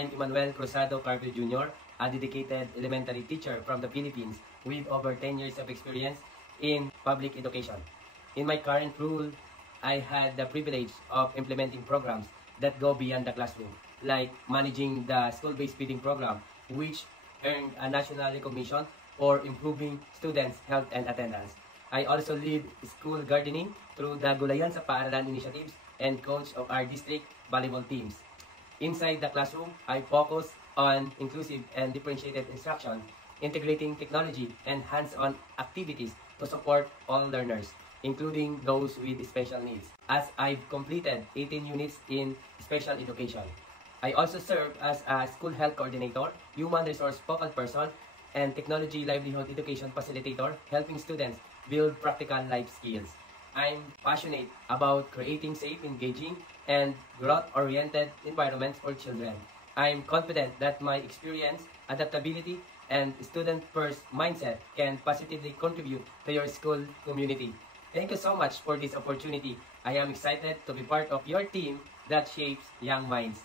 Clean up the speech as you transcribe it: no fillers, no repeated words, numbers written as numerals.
I'm Emmanuel Cruzado Carpio Jr., a dedicated elementary teacher from the Philippines with over 10 years of experience in public education. In my current role, I had the privilege of implementing programs that go beyond the classroom, like managing the school-based feeding program, which earned a national recognition for improving students' health and attendance. I also lead school gardening through the Gulayan sa Paaralan initiatives and coach of our district volleyball teams. Inside the classroom, I focus on inclusive and differentiated instruction, integrating technology and hands-on activities to support all learners, including those with special needs, as I've completed 18 units in special education. I also serve as a school health coordinator, human resource focal person, and technology livelihood education facilitator, helping students build practical life skills. I'm passionate about creating safe, engaging, and growth-oriented environments for children. I'm confident that my experience, adaptability, and student-first mindset can positively contribute to your school community. Thank you so much for this opportunity. I am excited to be part of your team that shapes young minds.